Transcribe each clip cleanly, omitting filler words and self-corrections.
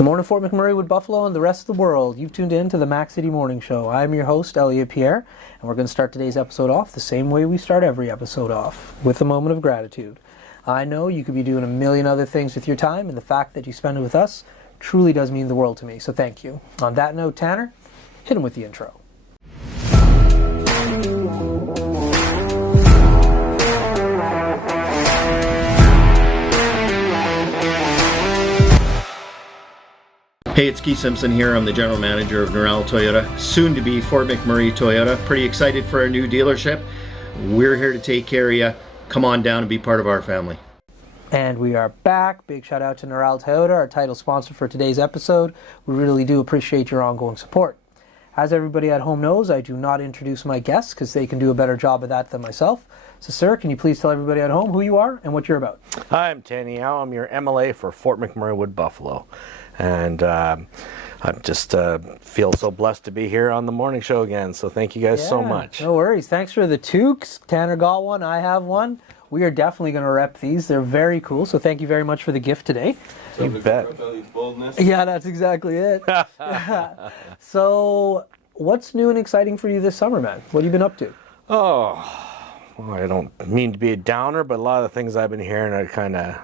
Good morning, Fort McMurray, Wood Buffalo, and the rest of the world. You've tuned in to the Mac City Morning Show. I'm your host, Elliot Pierre, and we're going to start today's episode off the same way we start every episode off, with a moment of gratitude. I know you could be doing a million other things with your time, and the fact that you spend it with us truly does mean the world to me, so thank you. On that note, Tanner, hit him with the intro. Hey, it's Keith Simpson here. I'm the general manager of Norel Toyota, soon to be Fort McMurray Toyota. Pretty excited for our new dealership. We're here to take care of you. Come on down and be part of our family. And we are back. Big shout out to Norel Toyota, our title sponsor for today's episode. We really do appreciate your ongoing support. As everybody at home knows, I do not introduce my guests because they can do a better job of that than myself. So, sir, can you please tell everybody at home who you are and what you're about? Hi, I'm Tany Yao. I'm your MLA for Fort McMurray, Wood Buffalo. And I just feel so blessed to be here on the morning show again. So thank you guys so much. No worries. Thanks for the toques. Tanner got one. I have one. We are definitely going to rep these. They're very cool. So thank you very much for the gift today. You bet. Yeah, that's exactly it. So what's new and exciting for you this summer, man? What have you been up to? Oh, well, I don't mean to be a downer, but a lot of the things I've been hearing are kind of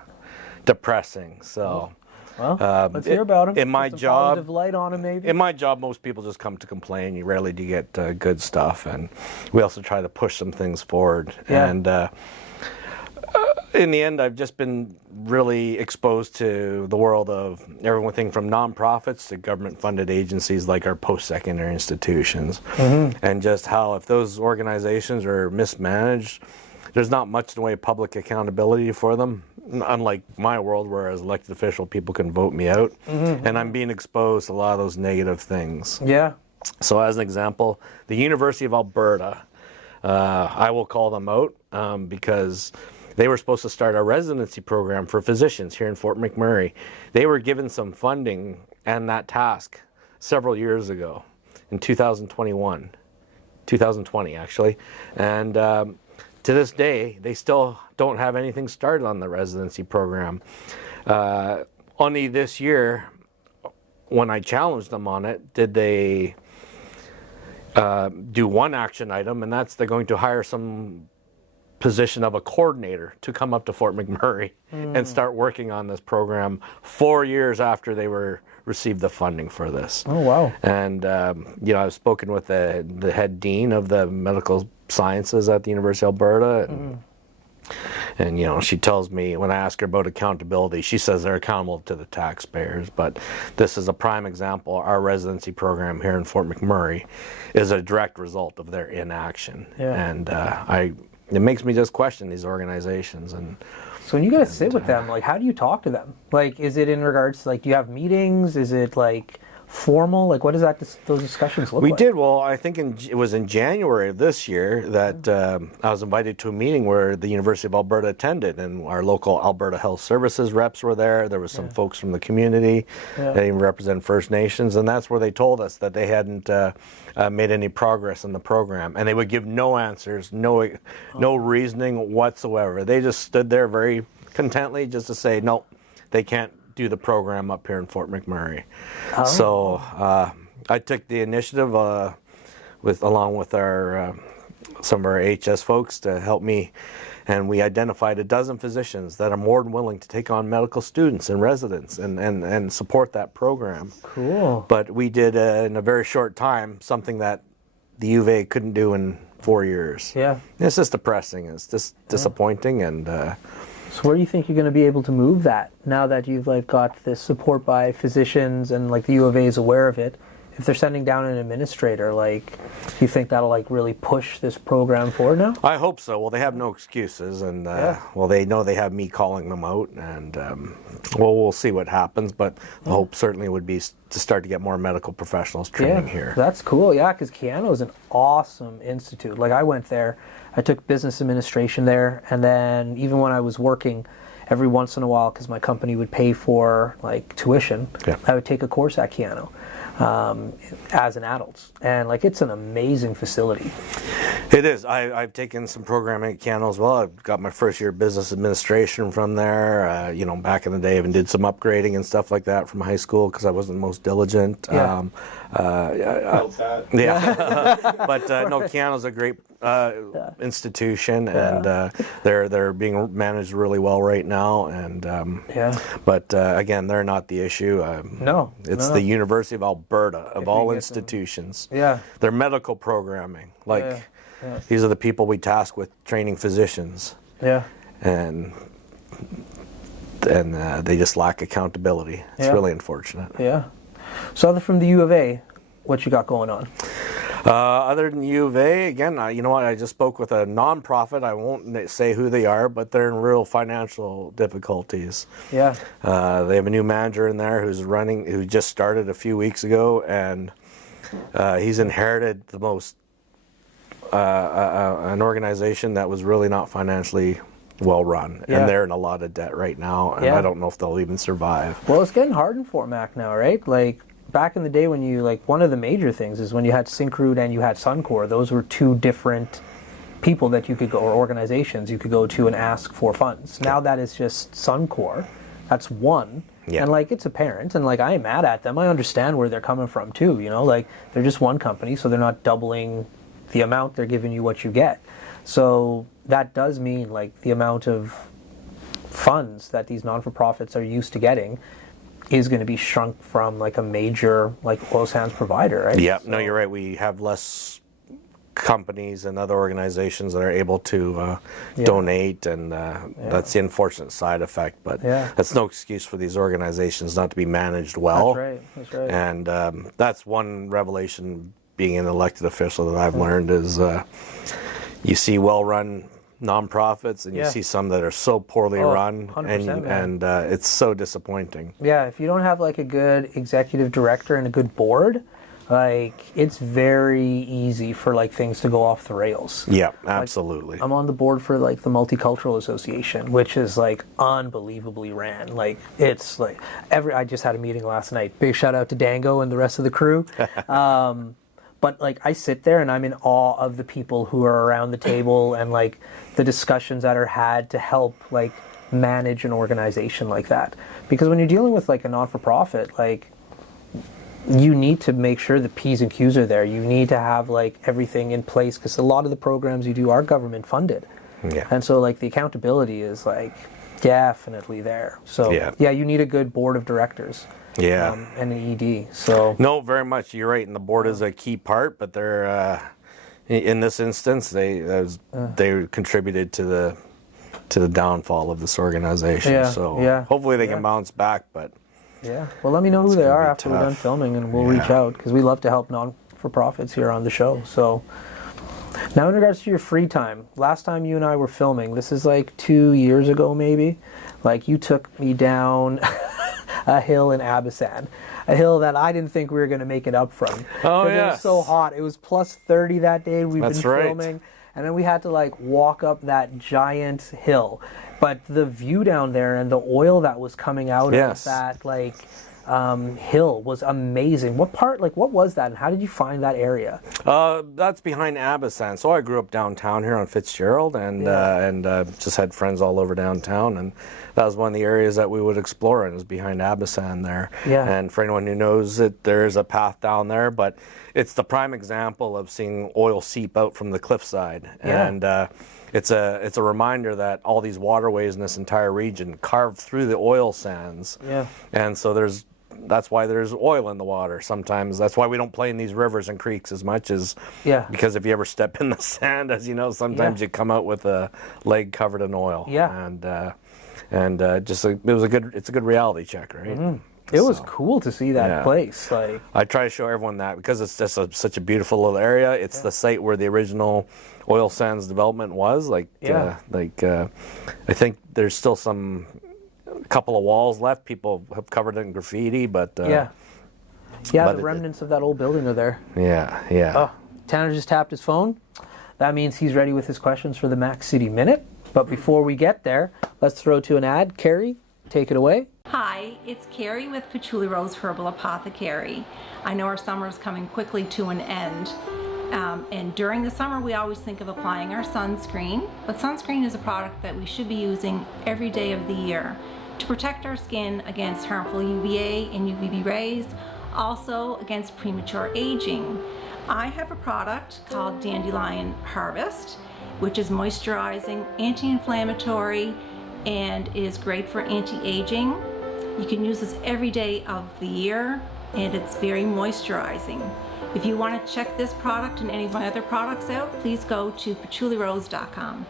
depressing. So. Well, let's hear about them. In my job, positive light on them, maybe. In my job, most people just come to complain. You rarely do get good stuff, and we also try to push some things forward. Yeah. And in the end, I've just been really exposed to the world of everything from nonprofits to government-funded agencies like our post-secondary institutions, and just how if those organizations are mismanaged, there's not much in the way of public accountability for them. Unlike my world, where as elected official, people can vote me out, and I'm being exposed to a lot of those negative things. Yeah. So as an example, the University of Alberta, I will call them out because they were supposed to start a residency program for physicians here in Fort McMurray. They were given some funding and that task several years ago, in 2020 actually, and to this day, they still don't have anything started on the residency program. Only this year, when I challenged them on it, did they do one action item, and that's they're going to hire some position of a coordinator to come up to Fort McMurray and start working on this program 4 years after they received the funding for this. Oh, wow. And, I've spoken with the head dean of the medical sciences at the University of Alberta, and she tells me, when I ask her about accountability, she says they're accountable to the taxpayers. But this is a prime example. Our residency program here in Fort McMurray is a direct result of their inaction. Yeah. And it makes me just question these organizations. And so when you guys sit with them, like, how do you talk to them? Like, is it in regards to, like, do you have meetings? Is it, like, formal? Like, what does those discussions look like? We did. Well, I think it was in January of this year that I was invited to a meeting where the University of Alberta attended, and our local Alberta Health Services reps were there. There was some folks from the community that even represent First Nations, and that's where they told us that they hadn't made any progress in the program, and they would give no answers, no reasoning whatsoever. They just stood there very contently just to say, no, they can't do the program up here in Fort McMurray. Oh. So I took the initiative along with some of our HS folks to help me, and we identified a dozen physicians that are more than willing to take on medical students and residents and support that program. Cool. But we did in a very short time something that the U of A couldn't do in 4 years. Yeah. It's just depressing. It's just disappointing. And so where do you think you're going to be able to move that now that you've got this support by physicians and the U of A is aware of it? If they're sending down an administrator, do you think that'll really push this program forward now? I hope so. Well, they have no excuses, and they know they have me calling them out, and we'll see what happens. But the hope certainly would be to start to get more medical professionals training here. That's cool. Yeah, because Keanu is an awesome institute. I went there, I took business administration there, and then even when I was working, every once in a while, because my company would pay for tuition, I would take a course at Keanu. as an adult, and like it's an amazing facility. It is. I've taken some programming at Canada as well. I've got my first year of business administration from there. Back in the day, I even did some upgrading and stuff like that from high school because I wasn't the most diligent. Yeah. But no, Canada's a great institution, and they're being managed really well right now. And but again, they're not the issue. No, it's the University of Alberta of all institutions. Yeah, their medical programming, these are the people we task with training physicians. Yeah, and they just lack accountability. It's really unfortunate. Yeah. So other from the U of A, what you got going on? Other than U of A, again, you know what? I just spoke with a nonprofit. I won't say who they are, but they're in real financial difficulties. Yeah. They have a new manager in there who just started a few weeks ago, and he's inherited the most an organization that was really not financially well run, and they're in a lot of debt right now, and I don't know if they'll even survive. Well, it's getting hard in Fort Mac now, right? Like back in the day when one of the major things is when you had Syncrude and you had Suncor, those were two different people that you could go, or organizations you could go to and ask for funds. Now that is just Suncor, that's one. Yeah. And like it's apparent, and like I am mad at them. I understand where they're coming from too, like they're just one company, so they're not doubling the amount, they're giving you what you get. So that does mean like the amount of funds that these non-for-profits are used to getting is going to be shrunk from like a major like oil sands provider, right? Yeah, so, no, you're right. We have less companies and other organizations that are able to donate, and that's the unfortunate side effect. But that's no excuse for these organizations not to be managed well. That's right. And that's one revelation being an elected official that I've learned is you see well-run nonprofits, and you see some that are so poorly run, and it's so disappointing. Yeah, if you don't have like a good executive director and a good board, like it's very easy for like things to go off the rails. Yeah, absolutely. Like, I'm on the board for like the Multicultural Association, which is like unbelievably ran. Like it's like I just had a meeting last night. Big shout out to Dango and the rest of the crew. But like I sit there and I'm in awe of the people who are around the table and like the discussions that are had to help like manage an organization like that. Because when you're dealing with like a non-for-profit, like you need to make sure the P's and Q's are there. You need to have like everything in place because a lot of the programs you do are government funded. Yeah. And so like the accountability is like definitely there. So you need a good board of directors. Yeah, and an ED. So no, very much. You're right, and the board is a key part. But they're in this instance, they contributed to the downfall of this organization. Yeah, so hopefully they can bounce back. But well, let me know who they are after we're done filming, and we'll reach out because we love to help non-for-profits here on the show. So now, in regards to your free time, last time you and I were filming, this is like 2 years ago, maybe. Like you took me down a hill in Abisan, a hill that I didn't think we were going to make it up from. Oh, yeah. It was so hot. It was plus 30 that day. We've been filming. Right. And then we had to like walk up that giant hill. But the view down there and the oil that was coming out of that like hill was amazing. What was that, and how did you find that area? That's behind Abisan. So I grew up downtown here on Fitzgerald, and just had friends all over downtown, and that was one of the areas that we would explore, and it was behind Abisan there. Yeah. And for anyone who knows it, there is a path down there, but it's the prime example of seeing oil seep out from the cliffside. Yeah. And it's a reminder that all these waterways in this entire region carved through the oil sands. Yeah. And so that's why there's oil in the water sometimes. That's why we don't play in these rivers and creeks as much as because if you ever step in the sand, as you know, sometimes you come out with a leg covered in oil. Yeah. And it's a good reality check, right? Mm-hmm. It was cool to see that place. Like I try to show everyone that because it's just such a beautiful little area. It's the site where the original oil sands development was. I think there's still a couple of walls left. People have covered it in graffiti, but the remnants of that old building are there. Yeah. Oh, Tanner just tapped his phone. That means he's ready with his questions for the Mac City Minute. But before we get there, let's throw to an ad. Carrie, take it away. Hi, it's Carrie with Patchouli Rose Herbal Apothecary. I know our summer is coming quickly to an end. And during the summer, we always think of applying our sunscreen, but sunscreen is a product that we should be using every day of the year to protect our skin against harmful UVA and UVB rays, also against premature aging. I have a product called Dandelion Harvest, which is moisturizing, anti-inflammatory, and is great for anti-aging. You can use this every day of the year, and it's very moisturizing. If you want to check this product and any of my other products out, please go to patchoulirose.com.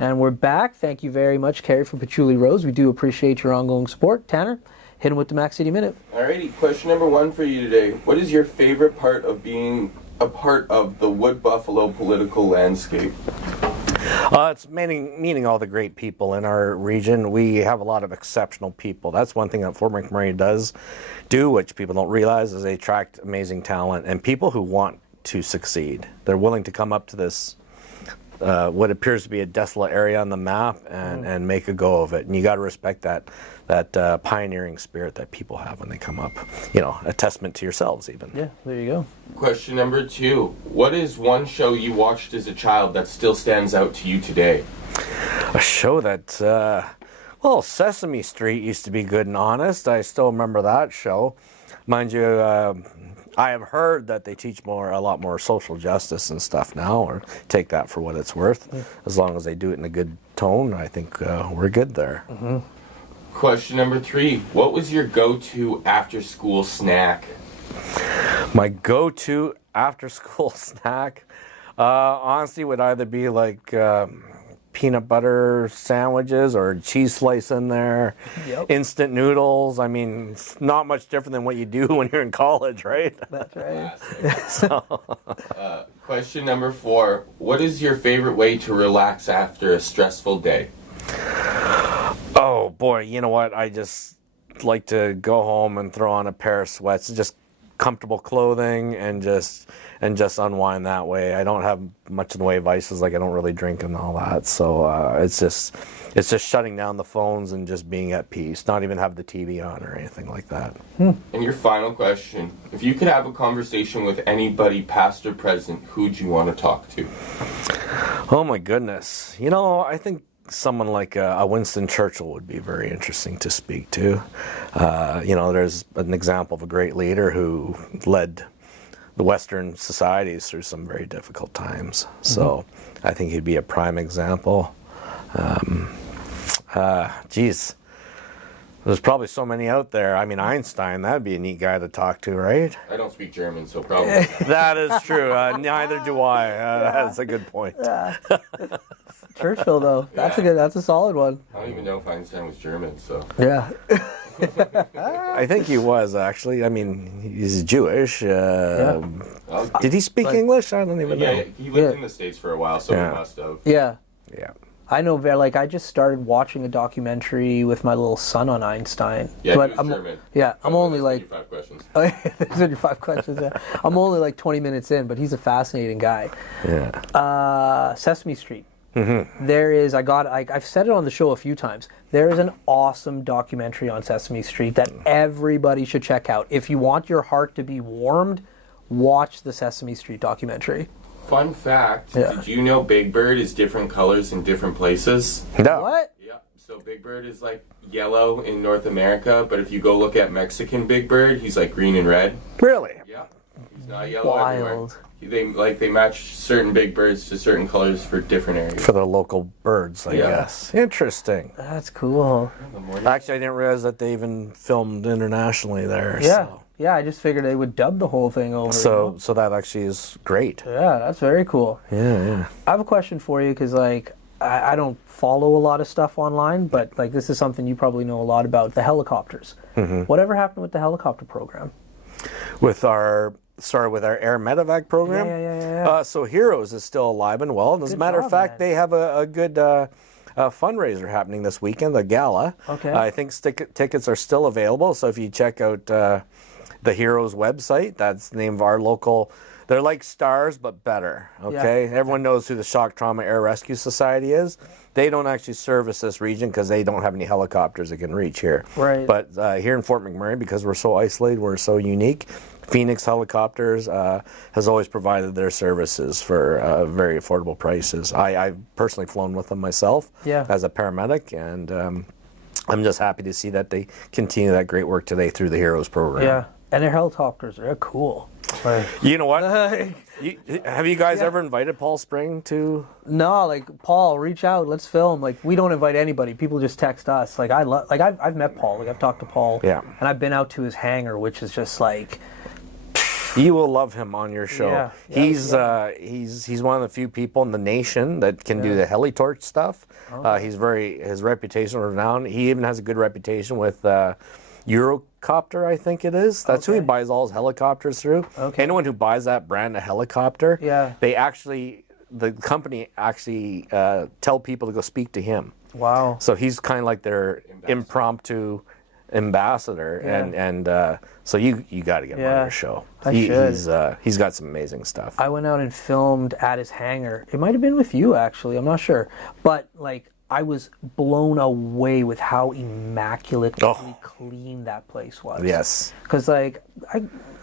And we're back. Thank you very much, Carrie, from Patchouli Rose. We do appreciate your ongoing support. Tanner, hit him with the Mac City Minute. Alrighty, question number 1 for you today. What is your favorite part of being a part of the Wood Buffalo political landscape? It's meeting all the great people in our region. We have a lot of exceptional people. That's one thing that Fort McMurray does do, which people don't realize, is they attract amazing talent and people who want to succeed. They're willing to come up to this, what appears to be a desolate area on the map, and make a go of it. And you got to respect that pioneering spirit that people have when they come up. You know, a testament to yourselves even. Yeah, there you go. Question number 2. What is one show you watched as a child that still stands out to you today? A show that, well, Sesame Street used to be good and honest. I still remember that show. Mind you, I have heard that they teach a lot more social justice and stuff now, or take that for what it's worth. Yeah. As long as they do it in a good tone, I think we're good there. Mm-hmm. Question number 3. What was your go-to after-school snack? My go-to after-school snack, honestly, would either be like peanut butter sandwiches or cheese slice in there, instant noodles. I mean, it's not much different than what you do when you're in college, right? That's right. Question number 4. What is your favorite way to relax after a stressful day? Oh boy, you know what? I just like to go home and throw on a pair of sweats, just comfortable clothing, and just unwind that way. I don't have much in the way of vices, like I don't really drink and all that. So it's just shutting down the phones and just being at peace. Not even have the TV on or anything like that. And your final question: if you could have a conversation with anybody, past or present, who'd you want to talk to? Oh my goodness! You know, I think someone like a Winston Churchill would be very interesting to speak to. You know, there's an example of a great leader who led the Western societies through some very difficult times. So I think he'd be a prime example. Geez, there's probably so many out there. I mean, Einstein, that'd be a neat guy to talk to, right? I don't speak German, so probably. That is true. Neither do I. That's a good point. Churchill, though, that's a solid one. I don't even know if Einstein was German, so. Yeah. I think he was, actually. I mean, he's Jewish. Did he speak English? I don't even know. Yeah, he lived in the States for a while, so he must have. Yeah. Yeah. I know, like, I just started watching a documentary with my little son on Einstein. Yeah, but he was German. Yeah, I'm only like... 35 questions. Oh, yeah, there's only 5 questions, yeah. I'm only like 20 minutes in, but he's a fascinating guy. Yeah. Sesame Street. Mm-hmm. There is, I've said it on the show a few times, there is an awesome documentary on Sesame Street that everybody should check out. If you want your heart to be warmed, watch the Sesame Street documentary. Fun fact, did you know Big Bird is different colors in different places? No. What? Yeah, so Big Bird is like yellow in North America, but if you go look at Mexican Big Bird, he's like green and red. Really? Yeah, he's not yellow Wild. everywhere. They match certain big birds to certain colors for different areas. For the local birds, I guess. Interesting. That's cool. Actually, I didn't realize that they even filmed internationally there. Yeah. So. Yeah, I just figured they would dub the whole thing over. So that actually is great. Yeah, that's very cool. Yeah. I have a question for you, because like I don't follow a lot of stuff online, but like this is something you probably know a lot about, the helicopters. Mm-hmm. Whatever happened with the helicopter program? With our Air Medevac program? Yeah. So Heroes is still alive and well. And as a matter of fact, they have a good fundraiser happening this weekend, the gala. Okay. I think tickets are still available. So if you check out the Heroes website, that's the name of our local. They're like stars, but better. Okay, everyone knows who the Shock Trauma Air Rescue Society is. They don't actually service this region because they don't have any helicopters that can reach here. Right. But here in Fort McMurray, because we're so isolated, we're so unique. Phoenix Helicopters has always provided their services for very affordable prices. I've personally flown with them myself as a paramedic, and I'm just happy to see that they continue that great work today through the Heroes program. Yeah, and their helicopters, they're cool. Like, you know what? Have you guys ever invited Paul Spring to? No, like, Paul, reach out, let's film. Like, we don't invite anybody. People just text us. Like, I've met Paul. Like, I've talked to Paul. Yeah. And I've been out to his hangar, which is just like. You will love him on your show. Yeah, he's one of the few people in the nation that can do the heli-torch stuff. His reputation is renowned. He even has a good reputation with Eurocopter, I think it is. That's who he buys all his helicopters through. Okay. Anyone who buys that brand of helicopter, the company actually tell people to go speak to him. Wow. So he's kind of like their impromptu ambassador, and so you got to get him on your show. He's got some amazing stuff. I went out and filmed at his hangar. It might have been with you, actually. I'm not sure, but like, I was blown away with how immaculately clean that place was. Yes. Because like,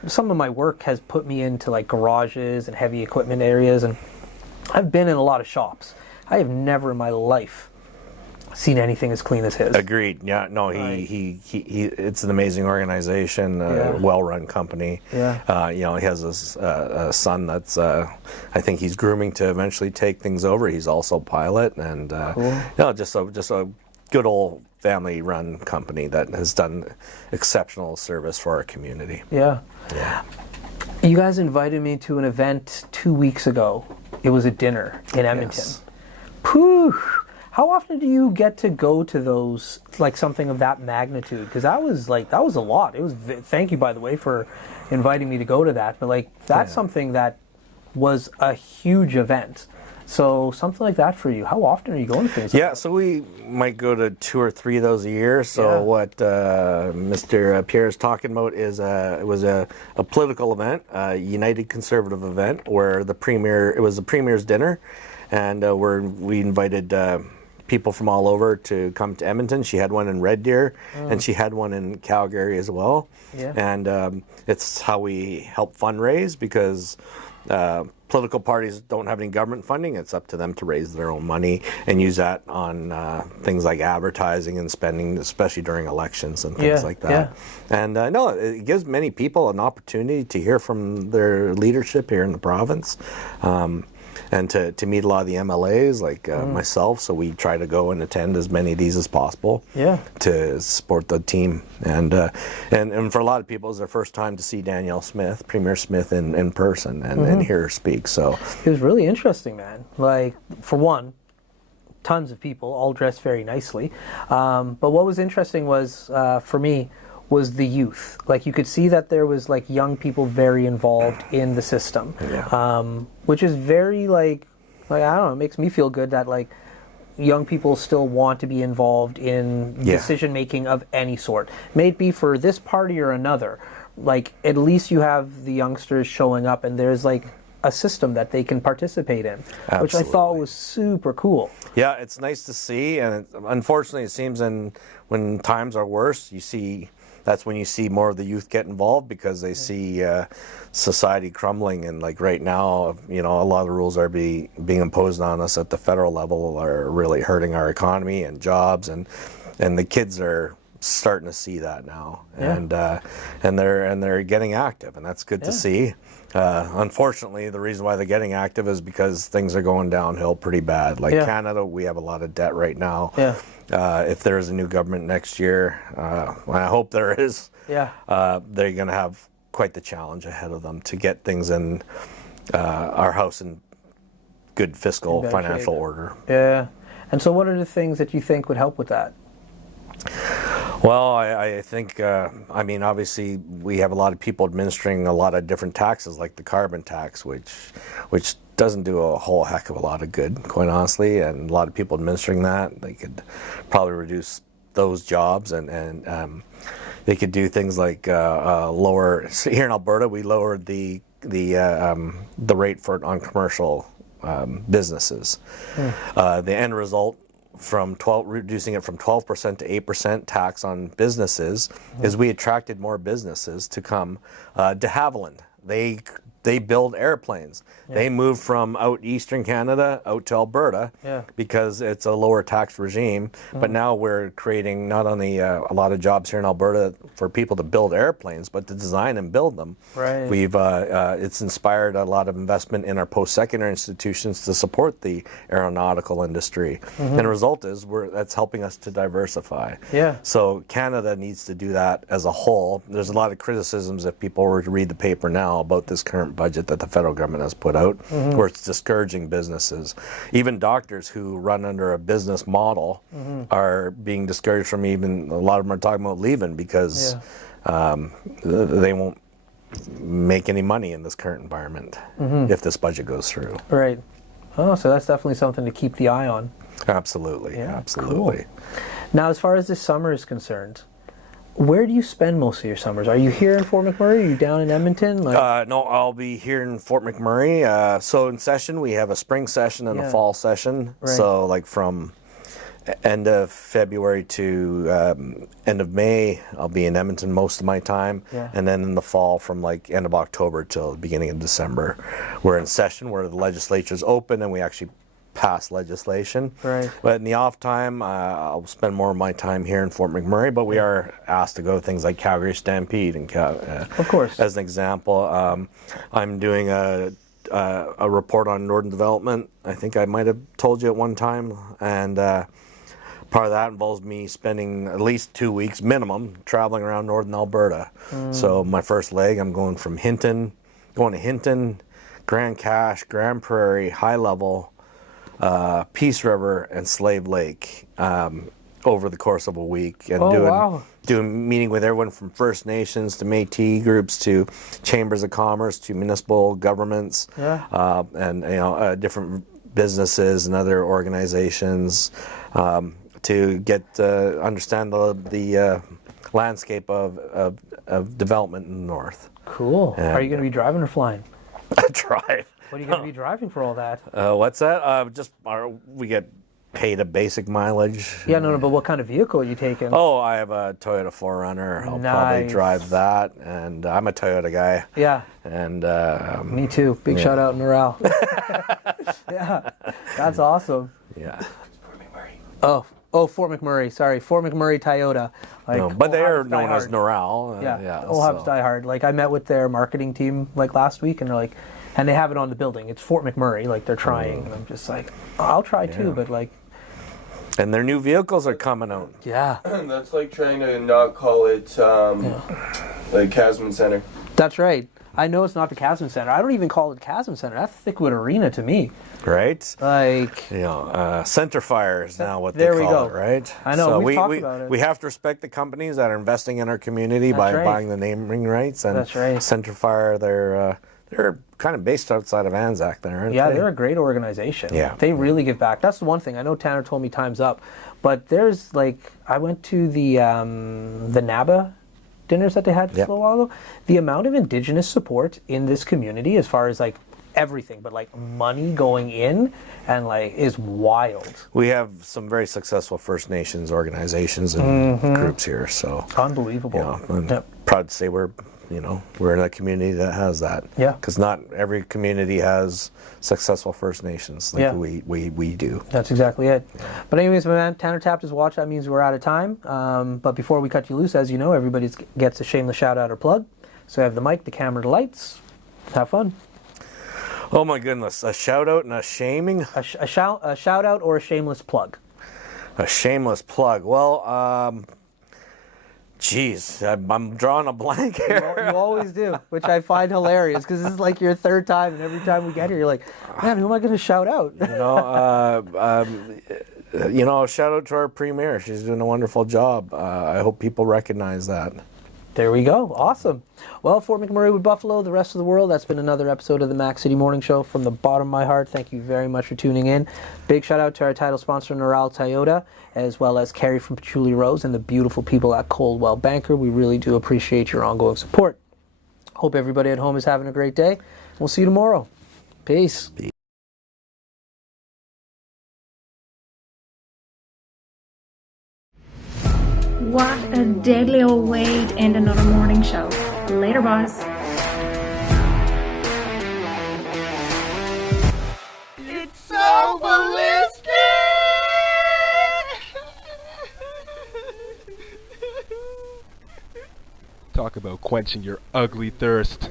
some of my work has put me into like garages and heavy equipment areas, and I've been in a lot of shops. I have never in my life seen anything as clean as his. Agreed. Yeah. No. He it's an amazing organization, well-run company. Yeah. He has a son that's I think he's grooming to eventually take things over. He's also a pilot, and cool. just a good old family-run company that has done exceptional service for our community. Yeah. Yeah. You guys invited me to an event 2 weeks ago. It was a dinner in Edmonton. Yes. Phew. How often do you get to go to those, like something of that magnitude? Because that was a lot. It was. Thank you, by the way, for inviting me to go to that. But like, that's something that was a huge event. So something like that for you. How often are you going to things? Yeah, so we might go to 2 or 3 of those a year. So what Mr. Pierre is talking about is it was a political event, a United Conservative event, where it was the Premier's dinner, and where we invited people from all over to come to Edmonton. She had one in Red Deer, and she had one in Calgary as well. Yeah. And it's how we help fundraise, because political parties don't have any government funding. It's up to them to raise their own money and use that on things like advertising and spending, especially during elections and things like that. Yeah. And no, it gives many people an opportunity to hear from their leadership here in the province. And to meet a lot of the MLAs like myself, so we try to go and attend as many of these as possible to support the team. And for a lot of people, it's their first time to see Danielle Smith, Premier Smith, in person and hear her speak. So it was really interesting, man. Like, for one, tons of people, all dressed very nicely. But what was interesting was, for me, was the youth. Like, you could see that there was like young people very involved in the system, which is very like I don't know, it makes me feel good that like young people still want to be involved in decision making of any sort, may it be for this party or another. Like, at least you have the youngsters showing up, and there's like a system that they can participate in. Absolutely. Which I thought was super cool. Yeah, it's nice to see, and unfortunately it seems when times are worse, that's when you see more of the youth get involved, because they see society crumbling. And like right now, a lot of the rules are being imposed on us at the federal level are really hurting our economy and jobs, and the kids are starting to see that now, and they're getting active, and that's good to see. Unfortunately, the reason why they're getting active is because things are going downhill pretty bad. Like Canada, we have a lot of debt right now. If there is a new government next year, I hope there is, they're going to have quite the challenge ahead of them to get things in our house in good fiscal financial order. Yeah. And so what are the things that you think would help with that? Well, I think, obviously we have a lot of people administering a lot of different taxes, like the carbon tax, which doesn't do a whole heck of a lot of good, quite honestly, and a lot of people administering that. They could probably reduce those jobs, and they could do things like lower. So here in Alberta, we lowered the the rate for on commercial businesses. The end result from reducing it from 12% to 8% tax on businesses is we attracted more businesses to come de Havilland. They build airplanes. They moved from out eastern Canada out to Alberta because it's a lower tax regime. But now we're creating not only a lot of jobs here in Alberta for people to build airplanes, but to design and build them. Right. We've it's inspired a lot of investment in our post-secondary institutions to support the aeronautical industry. And the result is that's helping us to diversify. Yeah. So Canada needs to do that as a whole. There's a lot of criticisms if people were to read the paper now about this current budget that the federal government has put out, where it's discouraging businesses. Even doctors who run under a business model are being discouraged from even, a lot of them are talking about leaving because they won't make any money in this current environment if this budget goes through. Right. Oh, so that's definitely something to keep the eye on. Absolutely, Yeah, absolutely. cool. Now, as far as this summer is concerned, where do you spend most of your summers? Are you here in Fort McMurray? Are you down in Edmonton? No, I'll be here in Fort McMurray. So in session, we have a spring session and a fall session. Right. So like from end of February to end of May, I'll be in Edmonton most of my time. Yeah. And then in the fall from like end of October till the beginning of December, we're in session where the legislature's open and we actually pass legislation. Right. But in the off time, I'll spend more of my time here in Fort McMurray, but we are asked to go to things like Calgary Stampede and of course. as an example. I'm doing a report on Northern Development. I think I might have told you at one time, and part of that involves me spending at least 2 weeks minimum traveling around Northern Alberta. So my first leg, I'm going to Hinton, Grand Cache, Grand Prairie, High Level, Peace River, and Slave Lake over the course of a week, and doing meeting with everyone from First Nations to Métis groups to chambers of commerce to municipal governments, and different businesses and other organizations to get understand the landscape of development in the north. Cool. And are you going to be driving or flying? Drive. What are you going to be driving for all that? What's that? We get paid a basic mileage. Yeah, no, but what kind of vehicle are you taking? Oh, I have a Toyota 4Runner. I'll probably drive that, and I'm a Toyota guy. Yeah. And me too. Big shout out Neural. Yeah, that's awesome. Yeah. Fort McMurray. Sorry, Fort McMurray Toyota. Like, no, but they are known as diehard. Neural. Yeah, Habs diehard. Like I met with their marketing team like last week, and they're like, and they have it on the building. It's Fort McMurray. Like they're trying, and I'm just like, I'll try too, but like. And their new vehicles are coming out. Yeah. That's like trying to not call it like Casman Center. That's right. I know it's not the Casman Center. I don't even call it Casman Center. That's Thickwood Arena to me. Right? Like... Center Fire is now what they call it, right? I know, so we've talked about it. We have to respect the companies that are investing in our community by buying the naming rights. And that's right. Center Fire, they're kind of based outside of Anzac there, aren't they? Yeah, they're a great organization. Yeah. They really give back. That's the one thing. I know Tanner told me time's up, but there's like, I went to the NABA dinners that they had just a little while ago. The amount of Indigenous support in this community as far as like everything, but like money going in and like is wild. We have some very successful First Nations organizations and groups here, so unbelievable. I'm proud to say we're in a community that has that. Yeah. Because not every community has successful First Nations like we do. That's exactly it. Yeah. But anyways, my man, Tanner tapped his watch. That means we're out of time. But before we cut you loose, as you know, everybody gets a shameless shout out or plug. So I have the mic, the camera, the lights. Have fun. Oh my goodness! A shout out and a shaming. A shout out or a shameless plug. A shameless plug. Well, geez, I'm drawing a blank here. You always do, which I find hilarious because this is like your third time, and every time we get here, you're like, man, who am I going to shout out? Shout out to our premier. She's doing a wonderful job. I hope people recognize that. There we go. Awesome. Well, Fort McMurray with Buffalo, the rest of the world, that's been another episode of the Mac City Morning Show. From the bottom of my heart, thank you very much for tuning in. Big shout out to our title sponsor, Neural Toyota, as well as Carrie from Patchouli Rose and the beautiful people at Coldwell Banker. We really do appreciate your ongoing support. Hope everybody at home is having a great day. We'll see you tomorrow. Peace. What a deadly old way to end another morning show. Later, boys. It's so ballistic! Talk about quenching your ugly thirst.